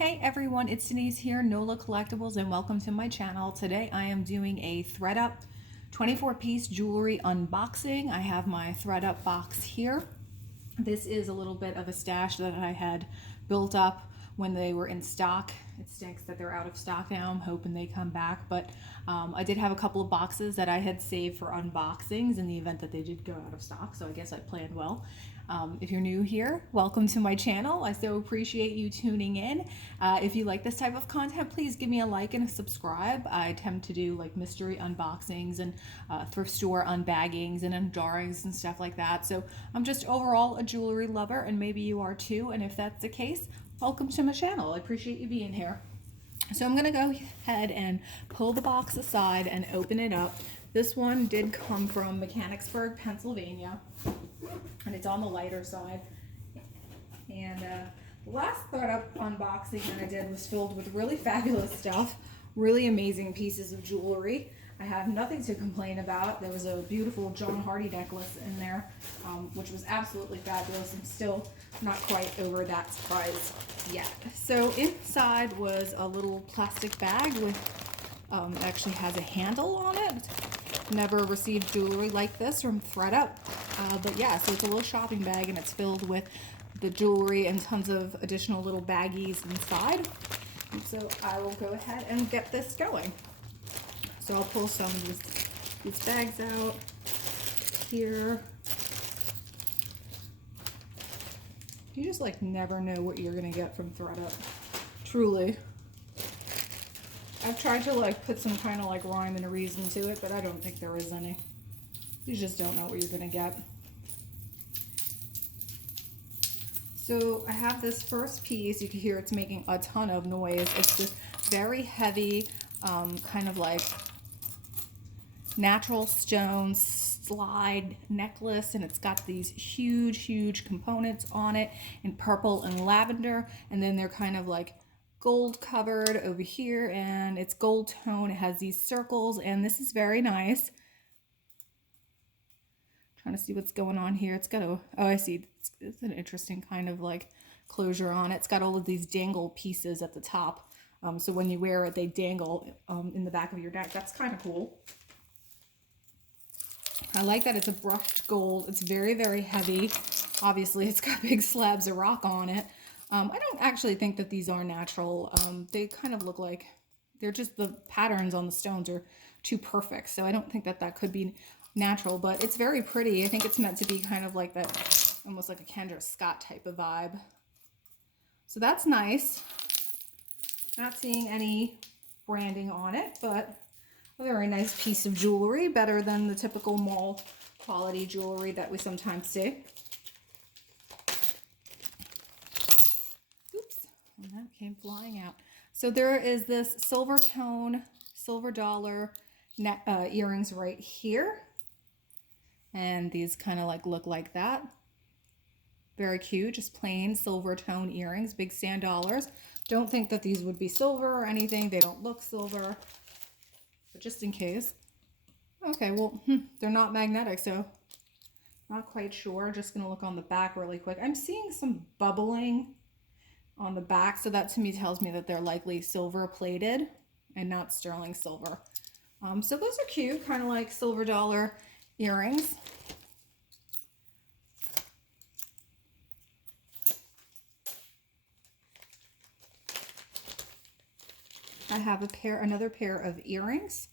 Hey everyone, it's Denise here, NOLA Collectibles, and welcome to my channel. Today I am doing a Thredup 24-piece jewelry unboxing. I have my Thredup box here. This is a little bit of a stash that I had built up when they were in stock. It stinks that they're out of stock now. I'm hoping they come back, but I did have a couple of boxes that I had saved for unboxings in the event that they did go out of stock, so I guess I planned well. If you're new here, welcome to my channel. I so appreciate you tuning in. If you like this type of content, please give me a like and a subscribe. I tend to do like mystery unboxings and thrift store unbaggings and unjarrings and stuff like that. So I'm just overall a jewelry lover, and maybe you are too. And if that's the case, welcome to my channel. I appreciate you being here. So I'm gonna go ahead and pull the box aside and open it up. This one did come from Mechanicsburg, Pennsylvania, and it's on the lighter side. And the last Thredup unboxing that I did was filled with really fabulous stuff, really amazing pieces of jewelry. I have nothing to complain about. There was a beautiful John Hardy necklace in there, which was absolutely fabulous, and still not quite over that surprise yet. So inside was a little plastic bag with, actually has a handle on it. Never received jewelry like this from Thredup, but yeah, so it's a little shopping bag and it's filled with the jewelry and tons of additional little baggies inside. And so I will go ahead and get this going. So I'll pull some of these bags out here. You just like never know what you're gonna get from Thredup, truly. I've tried to like put some kind of like rhyme and a reason to it, but I don't think there is any. You just don't know what you're gonna get. So I have this first piece. You can hear it's making a ton of noise. It's this very heavy, kind of like natural stone slide necklace, and it's got these huge components on it in purple and lavender, and then they're kind of like gold covered over here, and it's gold tone. It has these circles, and this is very nice. Trying to see what's going on here. It's got a, oh, I see, it's an interesting kind of like closure on it. It's got all of these dangle pieces at the top, so when you wear it they dangle in the back of your neck. That's kind of cool. I like that it's a brushed gold. It's very heavy. Obviously it's got big slabs of rock on it. I don't actually think that these are natural. They kind of look like they're just, the patterns on the stones are too perfect. So I don't think that that could be natural, but it's very pretty. I think it's meant to be kind of like that, almost like a Kendra Scott type of vibe. So that's nice. Not seeing any branding on it, but a very nice piece of jewelry, better than the typical mall quality jewelry that we sometimes see. And that came flying out. So there is this silver tone, silver dollar earrings right here. And these kind of like look like that. Very cute, just plain silver tone earrings, big sand dollars. Don't think that these would be silver or anything. They don't look silver, but just in case. Okay, well, they're not magnetic, so not quite sure. Just gonna look on the back really quick. I'm seeing some bubbling on the back, so that to me tells me that they're likely silver plated and not sterling silver. So those are cute, kind of like silver dollar earrings. I have another pair of earrings.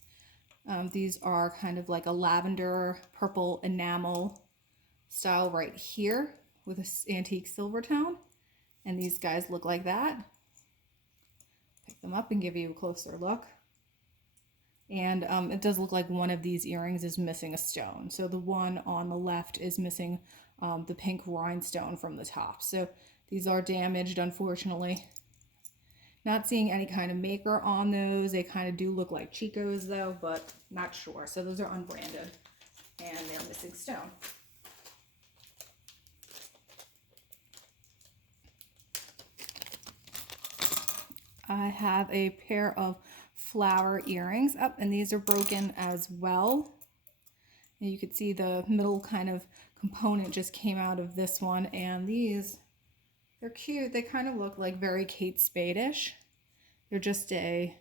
These are kind of like a lavender purple enamel style right here with this antique silver tone. And these guys look like that. Pick them up and give you a closer look. And it does look like one of these earrings is missing a stone. So the one on the left is missing the pink rhinestone from the top. So these are damaged, unfortunately. Not seeing any kind of maker on those. They kind of do look like Chico's though, but not sure. So those are unbranded and they're missing stone. I have a pair of flower earrings up, and these are broken as well. And you could see the middle kind of component just came out of this one, and these They're cute. They kind of look like very Kate Spade-ish. They're just a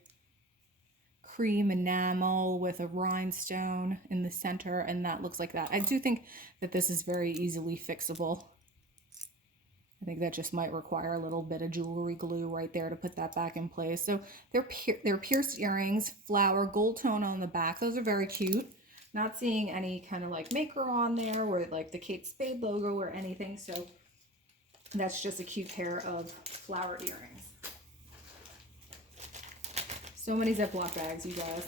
cream enamel with a rhinestone in the center, and that looks like that. I do think that this is very easily fixable. I think that just might require a little bit of jewelry glue right there to put that back in place. So they're pierced earrings, flower, gold tone on the back. Those are very cute. Not seeing any kind of like maker on there or like the Kate Spade logo or anything. So that's just a cute pair of flower earrings. So many Ziploc bags, you guys.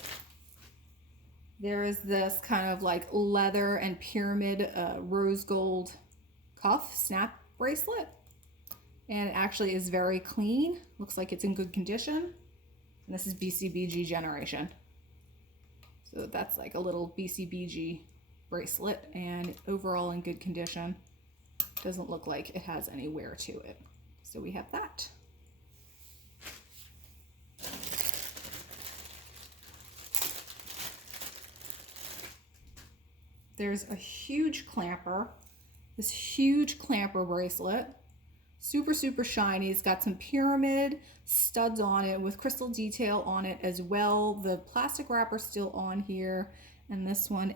There is this kind of like leather and pyramid rose gold cuff snap bracelet. And it actually is very clean. Looks like it's in good condition. And this is BCBG generation. So that's like a little BCBG bracelet and overall in good condition. Doesn't look like it has any wear to it. So we have that. There's a huge clamper, this huge clamper bracelet, super, super shiny. It's got some pyramid studs on it with crystal detail on it as well. The plastic wrapper's still on here. And this one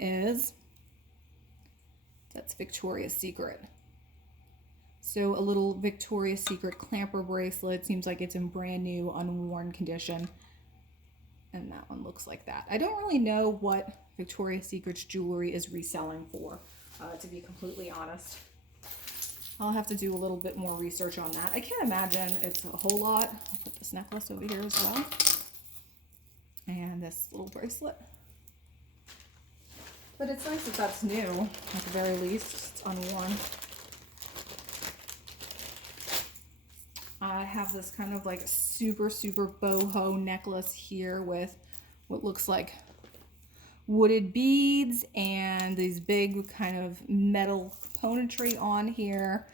that's Victoria's Secret. So a little Victoria's Secret clamper bracelet. Seems like it's in brand new, unworn condition. And that one looks like that. I don't really know what Victoria's Secret's jewelry is reselling for, to be completely honest. I'll have to do a little bit more research on that. I can't imagine it's a whole lot. I'll put this necklace over here as well. And this little bracelet. But it's nice that that's new, at the very least. It's unworn. I have this kind of like super, super boho necklace here with what looks like wooded beads and these big kind of metal componentry on here.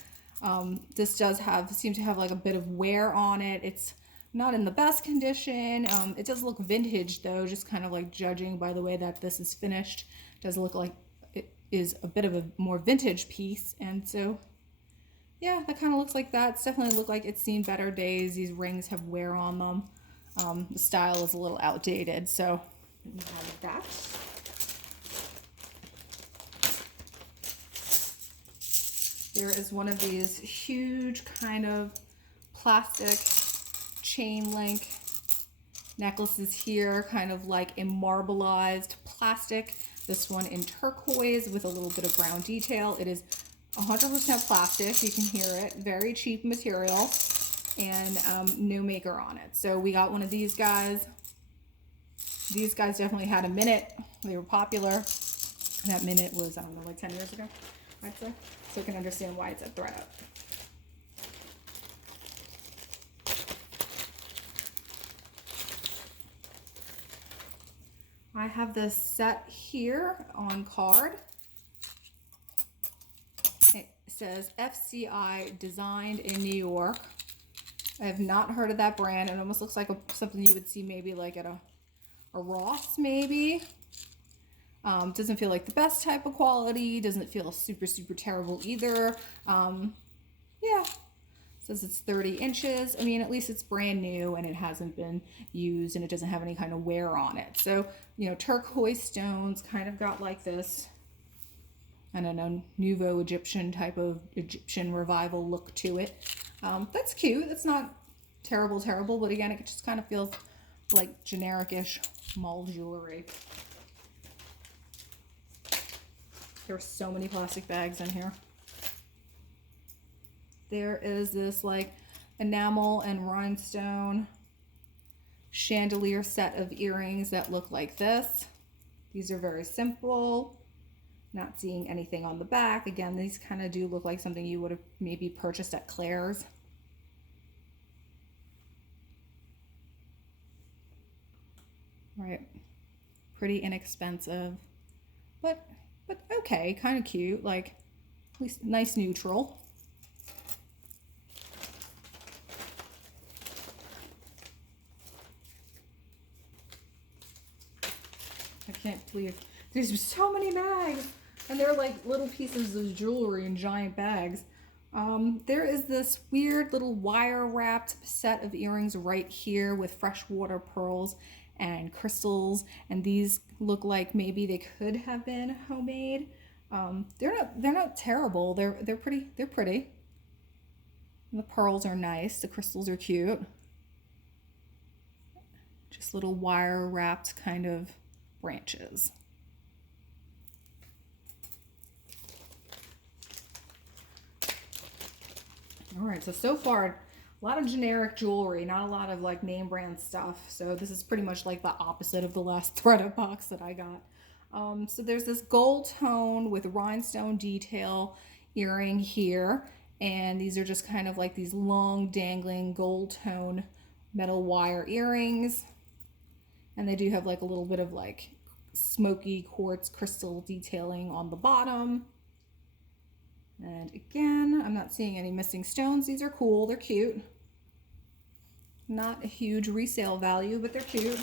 This does seem to have like a bit of wear on it. It's not in the best condition. It does look vintage though, just kind of like judging by the way that this is finished. It does look like it is a bit of a more vintage piece. And so yeah, that kind of looks like that. It's definitely looked like it's seen better days. These rings have wear on them. The style is a little outdated, so we have that. There is one of these huge kind of plastic chain link necklaces here, kind of like a marbleized plastic. This one in turquoise with a little bit of brown detail. It is 100% plastic, you can hear it, very cheap material, and no maker on it. So we got one of these guys. These guys definitely had a minute. They were popular. That minute was, I don't know, like 10 years ago, I'd say. So you can understand why it's at Thredup. I have this set here on card. It says FCI designed in New York. I have not heard of that brand. It almost looks like something you would see maybe like at a Ross maybe. Doesn't feel like the best type of quality. Doesn't feel super, super terrible either. Yeah. Says it's 30 inches. I mean, at least it's brand new and it hasn't been used and it doesn't have any kind of wear on it. So, you know, turquoise stones kind of got like this, I don't know, Nouveau Egyptian type of Egyptian revival look to it. That's cute. It's not terrible, but again, it just kind of feels like generic-ish mall jewelry. There are so many plastic bags in here. There is this like enamel and rhinestone chandelier set of earrings that look like this. These are very simple. Not seeing anything on the back. Again, these kind of do look like something you would have maybe purchased at Claire's. Right. Pretty inexpensive, but okay, kind of cute, like at least nice neutral. I can't believe there's so many bags, and they're like little pieces of jewelry in giant bags. There is this weird little wire wrapped set of earrings right here with freshwater pearls and crystals, and these look like maybe they could have been homemade. They're not terrible. They're pretty. They're pretty. The pearls are nice. The crystals are cute. Just little wire wrapped kind of branches. All right, so far, a lot of generic jewelry, not a lot of like name brand stuff. So this is pretty much like the opposite of the last Thredup box that I got. So there's this gold tone with rhinestone detail earring here. And these are just kind of like these long dangling gold tone metal wire earrings. And they do have like a little bit of like smoky quartz crystal detailing on the bottom. And again, I'm not seeing any missing stones. These are cool, they're cute. Not a huge resale value, but they're cute.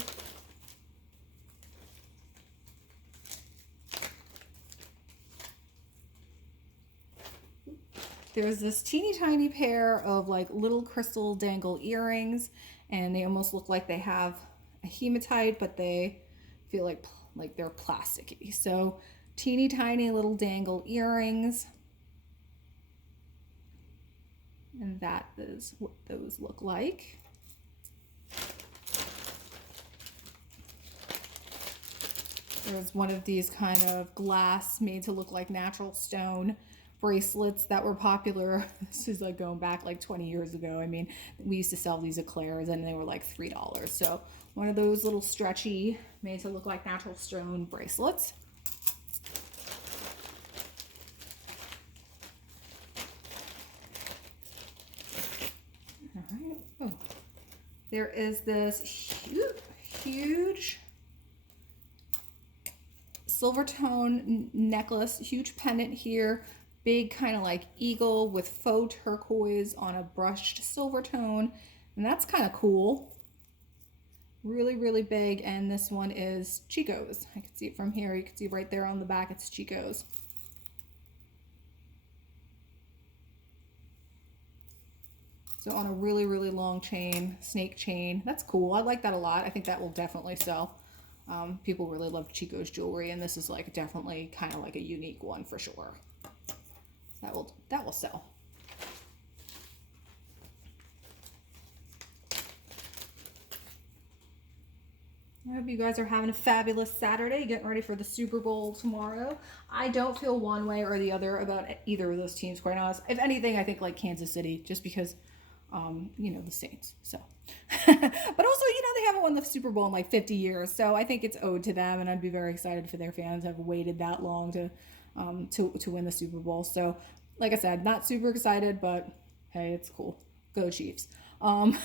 There's this teeny tiny pair of like little crystal dangle earrings, and they almost look like they have a hematite, but they feel like they're plasticky. So teeny tiny little dangle earrings. And that is what those look like. There's one of these kind of glass made to look like natural stone bracelets that were popular. This is like going back like 20 years ago. I mean, we used to sell these at Claire's and they were like $3. So one of those little stretchy, made to look like natural stone bracelets. Oh, there is this huge silver tone necklace, huge pendant here, big kind of like eagle with faux turquoise on a brushed silver tone, and that's kind of cool. Really, really big, and this one is Chico's. I can see it from here. You can see right there on the back, it's Chico's. So on a really, really long chain, snake chain. That's cool. I like that a lot. I think that will definitely sell. People really love Chico's jewelry, and this is like definitely kind of like a unique one for sure. That will sell. I hope you guys are having a fabulous Saturday, getting ready for the Super Bowl tomorrow. I don't feel one way or the other about either of those teams, quite honest. If anything, I think like Kansas City, just because you know, the Saints. So, but also, you know, they haven't won the Super Bowl in like 50 years. So I think it's owed to them, and I'd be very excited for their fans to have waited that long to win the Super Bowl. So, like I said, not super excited, but hey, it's cool. Go Chiefs. I'm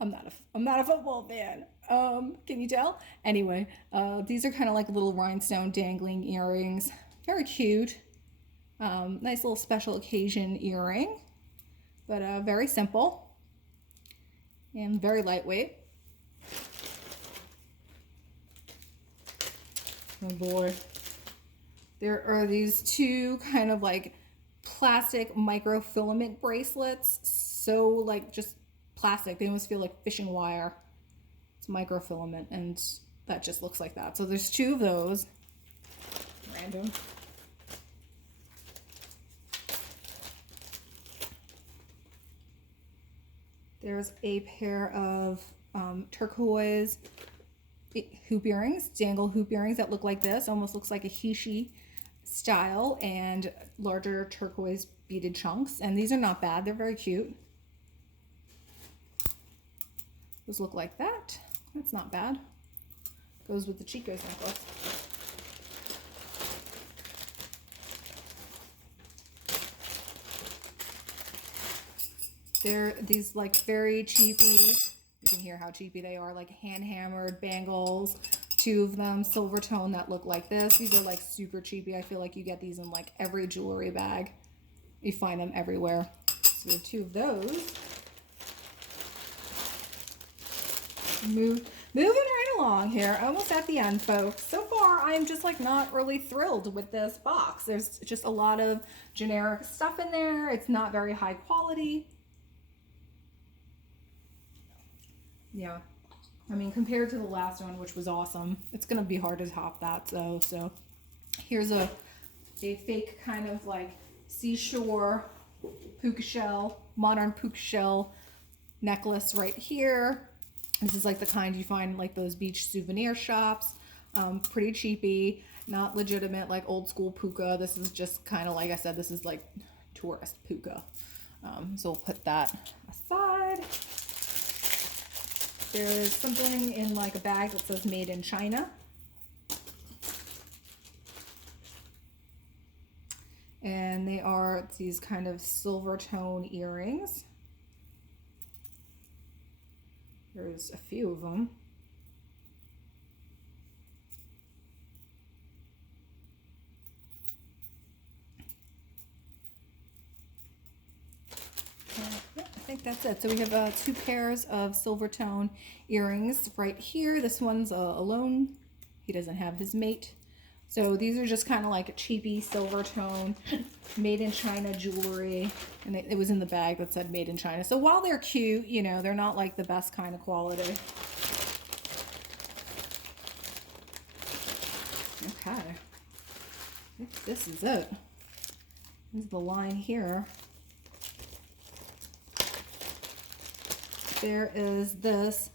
not a football fan. Can you tell? Anyway, these are kind of like little rhinestone dangling earrings. Very cute. Nice little special occasion earring. But very simple and very lightweight. Oh boy. There are these two kind of like plastic microfilament bracelets. So like just plastic. They almost feel like fishing wire. It's microfilament, and that just looks like that. So there's two of those. Random. There's a pair of turquoise hoop earrings, dangle hoop earrings that look like this. Almost looks like a Hishi style, and larger turquoise beaded chunks. And these are not bad. They're very cute. Those look like that. That's not bad. Goes with the Chico's necklace. They're these like very cheapy, you can hear how cheapy they are, like hand hammered bangles. Two of them, silver tone, that look like this. These are like super cheapy. I feel like you get these in like every jewelry bag. You find them everywhere. So we have two of those. Moving right along here, almost at the end, folks. So far, I'm just like not really thrilled with this box. There's just a lot of generic stuff in there. It's not very high quality. Yeah, I mean, compared to the last one, which was awesome, it's gonna be hard to top that though. So here's a fake kind of like seashore puka shell, modern puka shell necklace right here. This is like the kind you find like those beach souvenir shops. Pretty cheapy, not legitimate like old school puka. This is just kind of, like I said, this is like tourist puka. So we'll put that aside. There is something in like a bag that says made in China. And they are these kind of silver tone earrings. There's a few of them. Yeah, I think that's it. So we have 2 pairs of silver tone earrings right here. This one's alone. He doesn't have his mate. So these are just kind of like a cheapy silver tone, made in China jewelry. And it was in the bag that said made in China. So while they're cute, you know, they're not like the best kind of quality. Okay. This is it. This is the line here. There is this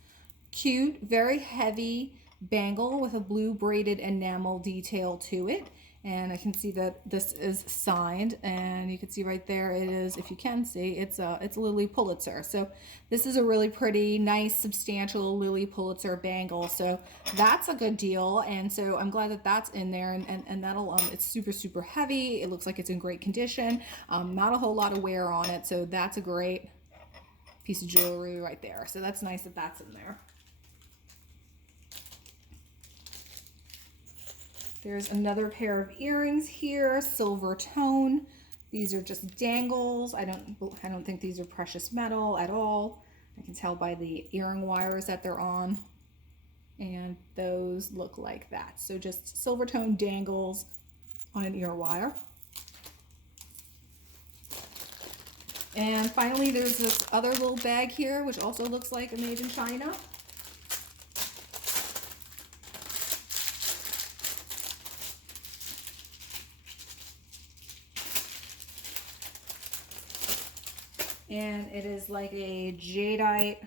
cute, very heavy bangle with a blue braided enamel detail to it. And I can see that this is signed, and you can see right there it is, if you can see, it's Lily Pulitzer. So this is a really pretty, nice, substantial Lily Pulitzer bangle. So that's a good deal, and so I'm glad that that's in there, and that'll, it's super, super heavy. It looks like it's in great condition. Not a whole lot of wear on it, so that's a great piece of jewelry right there. So that's nice that that's in there. There's another pair of earrings here, silver tone. These are just dangles. I don't think these are precious metal at all. I can tell by the earring wires that they're on. And those look like that. So just silver tone dangles on an ear wire. And finally, there's this other little bag here, which also looks like a made in China. And it is like a jadeite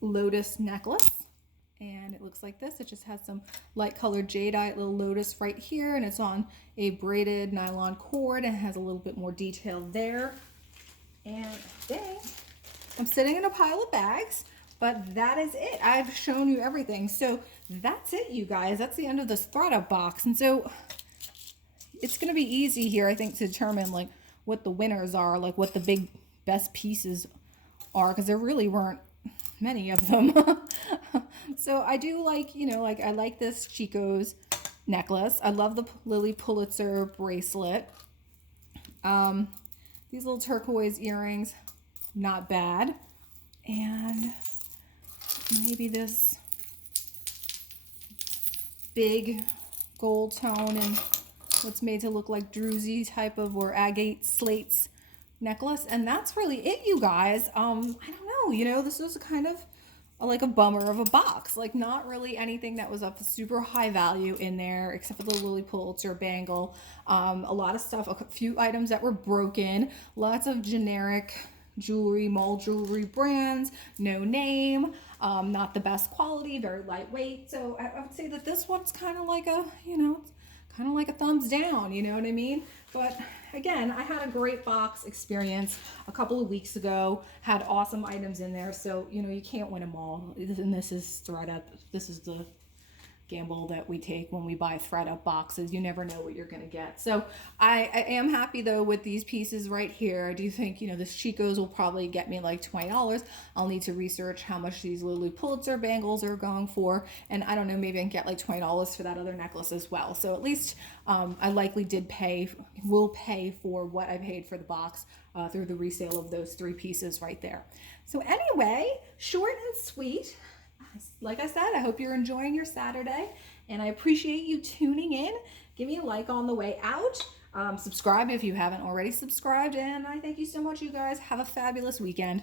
lotus necklace. And it looks like this. It just has some light colored jadeite little lotus right here. And it's on a braided nylon cord and has a little bit more detail there. And I think I'm sitting in a pile of bags, but that is it. I've shown you everything. So that's it, you guys. That's the end of this Thredup box. And so it's going to be easy here, I think, to determine like what the winners are, like what the big best pieces are, because there really weren't many of them. So I do like, you know, like I like this Chico's necklace. I love the Lily Pulitzer bracelet. These little turquoise earrings, not bad. And maybe this big gold tone and what's made to look like druzy type of, or agate slates necklace. And that's really it, you guys. I don't know, you know, this was kind of like a bummer of a box, like not really anything that was of super high value in there, except for the Lily Pulitzer bangle. A lot of stuff, a few items that were broken, lots of generic jewelry, mall jewelry brands, no name, not the best quality, very lightweight. So I would say that this one's kind of like a, you know, kind of like a thumbs down, you know what I mean? But again, I had a great box experience a couple of weeks ago, had awesome items in there. So, you know, you can't win them all. And this is Thredup. This is the gamble that we take when we buy Thredup boxes. You never know what you're going to get. So I am happy though with these pieces right here. I do think, you know, this Chico's will probably get me like $20. I'll need to research how much these Lily Pulitzer bangles are going for. And I don't know, maybe I can get like $20 for that other necklace as well. So at least I likely will pay for what I paid for the box through the resale of those 3 pieces right there. So anyway, short and sweet. like I said, I hope you're enjoying your Saturday, and I appreciate you tuning in. Give me a like on the way out. Subscribe if you haven't already subscribed, and I thank you so much, you guys. Have a fabulous weekend.